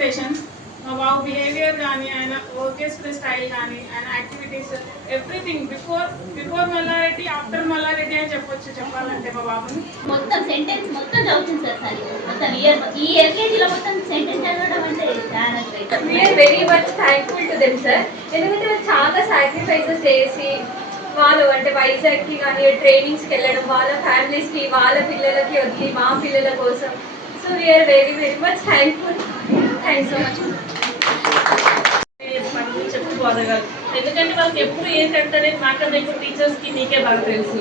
Expectations. మా బాబు behaviour కానీ, ఆయన వర్క్ చేసుకునే స్టైల్ కానీ, ఆయన activities, everything before Malla Reddy, after Malla Reddy అని చెప్పాలంటే మా బాబుని మొత్తం సెంటెన్స్ మొత్తం చదువుతుంది సార్. సార్ మొత్తం ఈ ఎల్కేజీలో మొత్తం సెంటెన్స్ చదవడం అంటే చాలా great. We are very much thankful to them sir. ఎందుకంటే వాళ్ళు చాలా సాక్రిఫైసెస్ చేసి వాళ్ళు అంటే వైజాగ్కి కానీ ట్రైనింగ్స్కి వెళ్ళడం, వాళ్ళ ఫ్యామిలీస్కి వాళ్ళ పిల్లలకి వదిలి మా పిల్లల కోసం. So we are very very much thankful. Thanks so much. చెప్పుకోదగాలి, ఎందుకంటే వాళ్ళకి ఎప్పుడు ఏంటంటే మాకన్నా ఎక్కువ టీచర్స్కి నీకే బాగా తెలుసు.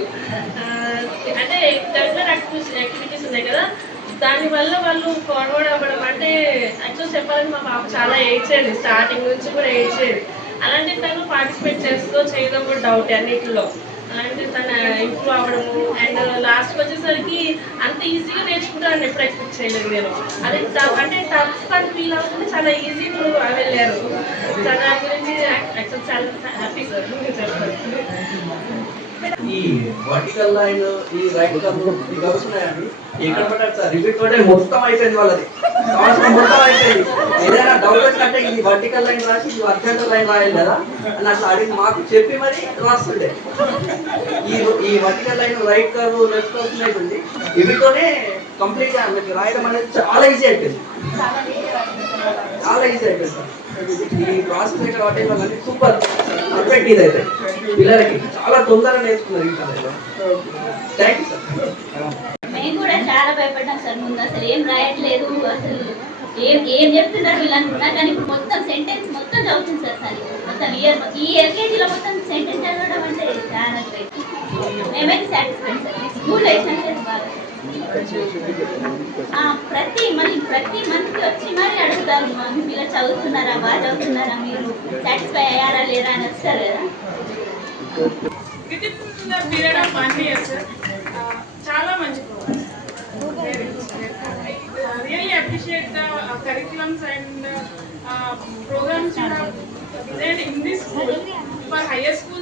అంటే కల్చరల్ యాక్టివిటీస్ ఉన్నాయి కదా, దానివల్ల వాళ్ళు ఫార్వర్డ్ అవ్వడం. అంటే యాక్చువల్ చెప్పాలంటే మా పాప చాలా ఏడ్చేది, స్టార్టింగ్ నుంచి కూడా ఏడ్చేది. అలాంటి తను పార్టిసిపేట్ చేయడం కూడా డౌట్ అన్నింటిలో. అలాంటి తను ఇంప్రూవ్ అవ్వడము అండ్ లాస్ట్కి వచ్చేసరికి అంత ఈజీగా నేర్చుకుంటారని ఎప్పుడు ఎక్స్పెక్ట్ చేయలేదు నేను. అది అంటే టఫ్ అని ఫీల్ అవుతుంది, చాలా ఈజీ వెళ్ళారు. దాని గురించి యాక్చువల్ చాలా హ్యాపీ సార్ చెప్పారు. ఈ వర్టికల్ లైన్, ఈ రైట్ కర్వ్స్ ఉన్నాయండి, ఎక్కడ పడ్డారు సార్ రిపీట్ తోటే మొత్తం అయిపోయింది వాళ్ళది, సంవత్సరం మొత్తం అయిపోయింది. ఏదైనా డౌట్ వచ్చినట్టే ఇది వర్టికల్ లైన్ రాసి ఇది వర్టికల్ లైన్ రాయాలి కదా అని అట్లా అడిగి మాకు చెప్పి మరి రాస్తుండే. ఈ vertical line, right curve, left curve అయిపోయింది. వీటితోనే కంప్లీట్ గా మీకు రాయడం అనేది చాలా ఈజీ అయిపోయింది, చాలా ఈజీ అయిపోయింది సార్. ఈ ప్రాసెస్ ఇక్కడ వాటి సూపర్ పర్ఫెక్ట్. ఇది అయితే పిల్లలకి చాలా తొందరగా నేర్చుకున్నారు ఈ కాలంలో. Thank you sir. మేము కూడా చాలా భయపడ్డాం సార్. ముందు అసలు ఏం రాయట్లేదు, అసలు ఏం చెప్తున్నారు వీళ్ళు అనుకున్నా. కానీ ఇప్పుడు మొత్తం సెంటెన్స్ మొత్తం చదువుతుంది సార్. సార్ మొత్తం ఈ ఎల్కేజీలో మొత్తం సెంటెన్స్ చదవడం అంటే చాలా గ్రేట్. మేమైతే సాటిస్ఫైడ్ సార్. స్కూల్ వేసినట్టు బాగా ప్రతి మంత్కి వచ్చి మరి అడుగుతారు, మీ పిల్లలు చదువుతున్నారా, బాగా చదువుతున్నారా, మీరు సాటిస్ఫై అయ్యారా లేదా అని వస్తారు కదా. With in the period of 1 year చాలా మంచి programmes. Really appreciate the curriculums and programs you have designed in this school for higher school